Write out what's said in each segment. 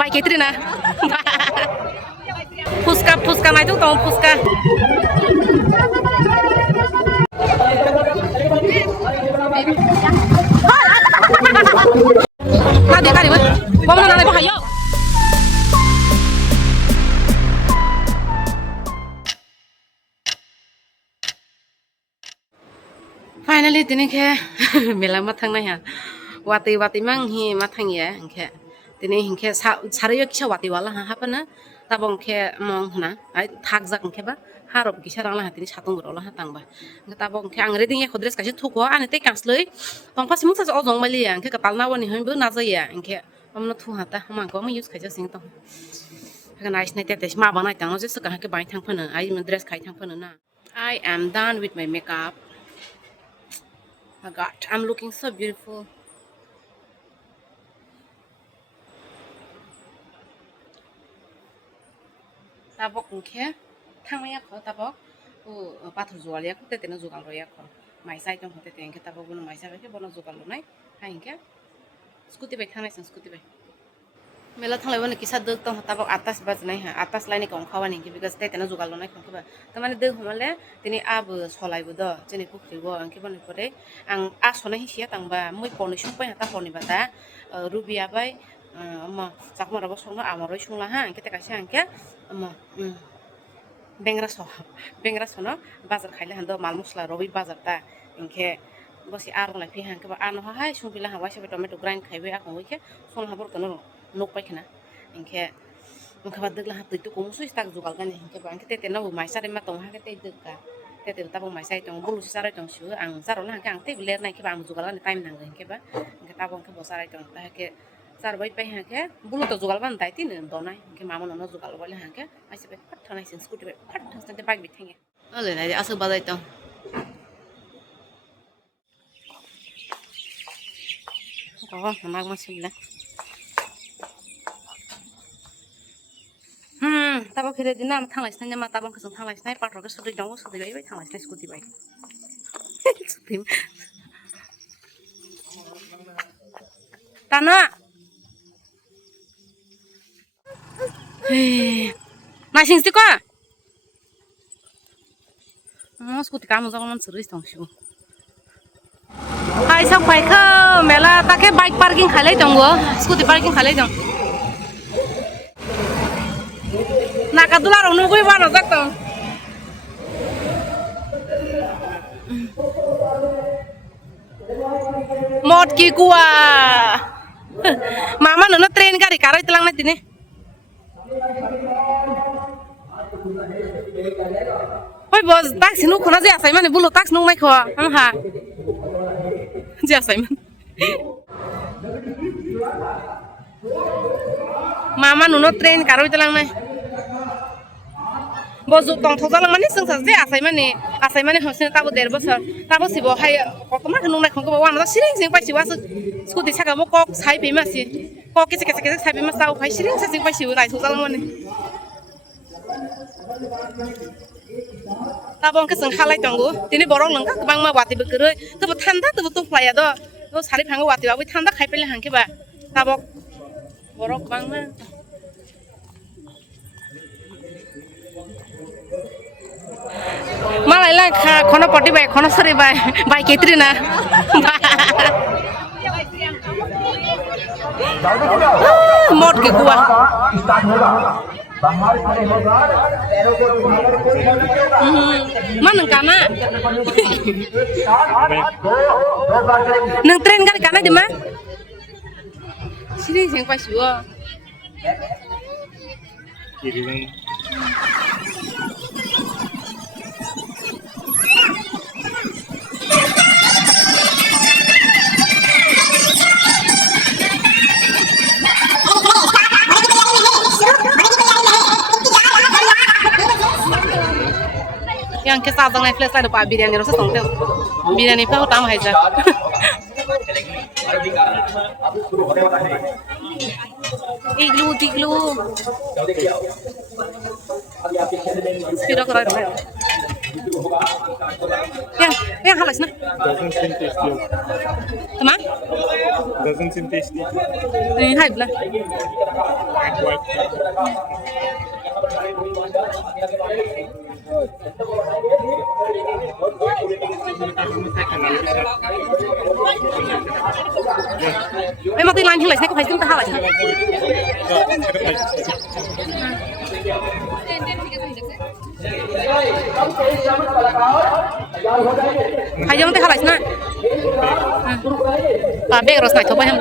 Baik itu na. Puska na itu tong puska. Kadi kadi, kamu nana ibu hayo. Finally, tini ke mela matang na ya. Wati mang hi matang ya, ke. Tini ke sariyo kisah wati wala apa na? Tabong ke mong na, ay thakjak ke ba? Harap kisah rang lah tini satung berolah hatang ba. Tabong ke angre dingnya kodres kasih tuku, ane te kansloi. Tong pas mung sa ojong mali ya, ke kapal na wani hon bu na ya, ke. Amno tu hata, mang ko ma use kasih sing tong. Kan ais na tetes ma bang na tang, ose sekah ke bain tang pena, ay dress kai tang pena na. I am done with my makeup. Oh my God, I'm looking so beautiful. Tabok ngke, thangmaya ko tabok, pathor jual ya ko tete na jugal ro ya ko. Maisai tong ko tete ngke tabok bono maisai ke bono jugal lo nai, ha ngke. Scooty bai thangnai sang scooty bai. Mela thanglai bono kisa duk tong tabok atas baj nai ha, atas lai ni kong khawan ngke because tete na jugal lo nai kong ke ba. Tamane duk homale tini ab solai bo do, jeni pukri bo ngke bono pore ang asona hi sia tang ba moi poni sung pai ta poni ba ta rubia bai ama sakmara bo songna amaro sungla ha ngke te kaisa ngke ama bengra sono bazar khaile hando mal mosla robi bazar ta ngke bosi ar la pi hangke ba ano ha hai sung pila ha wase tomato grind khaibe akon wike song habor kono nok pai khana ngke mukha badagla ha tu ko musu stak jugal gani ngke ba ngke te no mai sare ma tong ha ke te dukka te ta bo mai sai tong bulu sare tong su ang saro la ang te ler nai ke ba am jugal gani time nang ngke ba ngke ta bo ngke bo sare tong ta ke sar bai pai ha ke bulu to jugal ban tai tin do nai ngke ma mon no jugal bole ha ke ai se pat thonai sin scooty pat thon te bag bi thenge ale nai asu badai tong ko mag masibla tabok khire din nam thanglai sna ma tabok khasung thanglai sna patro ke sudai dong sudai bai thanglai sna scooty bai tana na sing sti ko scooty kam jong man suri tong shu hai sak pai kha mela take bike parking khalai dong go scooty parking khalai dong nakadula rong nugui ba no jak to mot ki kuwa mama no train gari karoi telang na tine oi bos taxi nu khona je asai mane bulu tax nung nai kho am ha je asai man mama no train karoi telang nai bozu tong thojalang mani sung sa je asai mane hosne tabo der bosor tabo sibo hai kokma nung nai khong ko wan da siring sing pai siwa scooty saka mo kok sai pe ma si kok kese sai pe ma sau pai siring sa sing pai siwa rai thojalang mane tabong ke sing khalai tonggo tini borong langka bang ma wati bekeroi to thanda to tung playa do to sari phang wati ba thanda khai pele hangke ba tabok borok bang ma malai la khono poti bai khono sari bai ketri na mot ke kuwa mana kana nang train kana di mana sini sing pas yo yang kesal dengan flash ada pak biryani rasa tongtel biryani pa utama aja iglu spiro kara yang halus na. Doesn't seem tasty. Tama? Doesn't seem tasty. Hai bla. White. Emang tu lain halus na ko pasti kita halus na. Hayong teh halus na. Pabe ros na coba hem.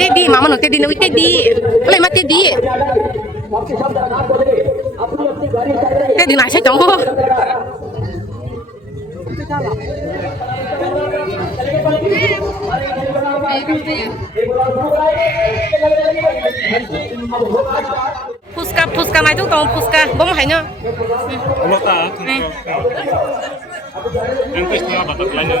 Tedi mama no tedi no tedi. Boleh mati tedi. Tedi na saya jong. Puska na itu tong puska. Bom hanya. Kalau tak, yang tes tengah batak lain yang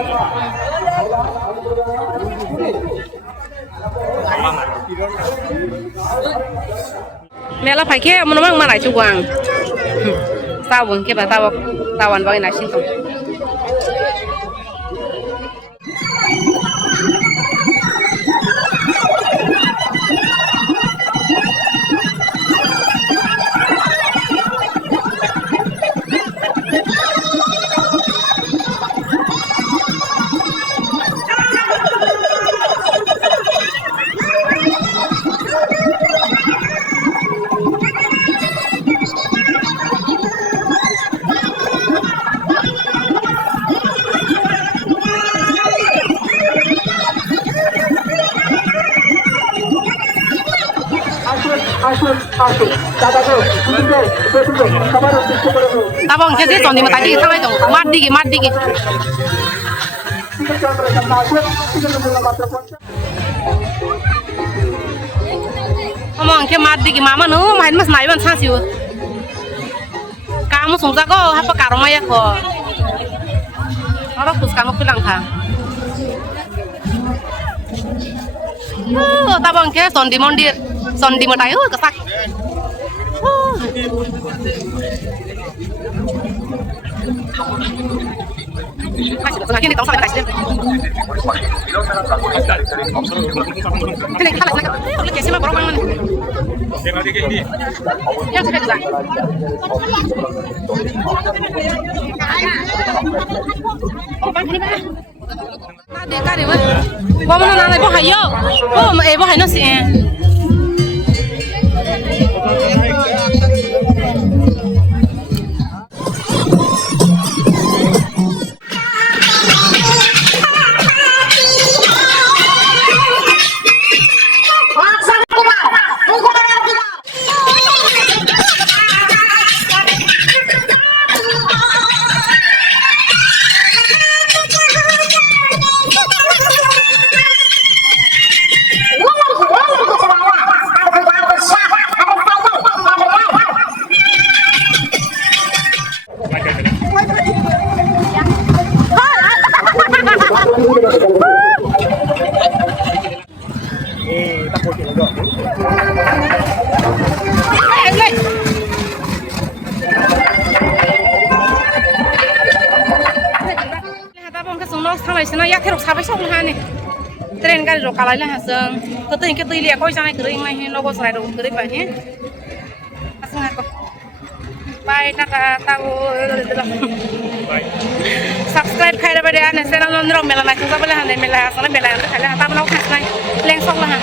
Mela phải kia mà nó mang mà lại chú quang. Tao vẫn kia bà tao ăn vào này xin không. Tabong kasi Chandi mà tại đi sang đây rồi mát đi kì Mong kia mát đi kì mà nữa mà hết mà nãy vẫn sang xíu kamu sungsa ko apa karoma ya ko orang puska mau pulang kah tabong kia Chandi mà tayo kesak Lagi nih tong sampai kasih. Ini kita lagi udah kasih mah borong mana? Yang sudah juga. Tadi kari weh. Bawa mana nanti bawa hayo. Bawa hayo sih. Tren cái rồi cả lại là sơn, cái tươi liệt coi sang này cái này nó có sai đâu cái vậy nhé, asal aku, bye naka tahu, subscribe khai ra bây giờ này sẽ làm nón Mela này chúng ta bây giờ này Mela, sau này Mela nó khai ra, ta bắt đầu khai này, lên xong là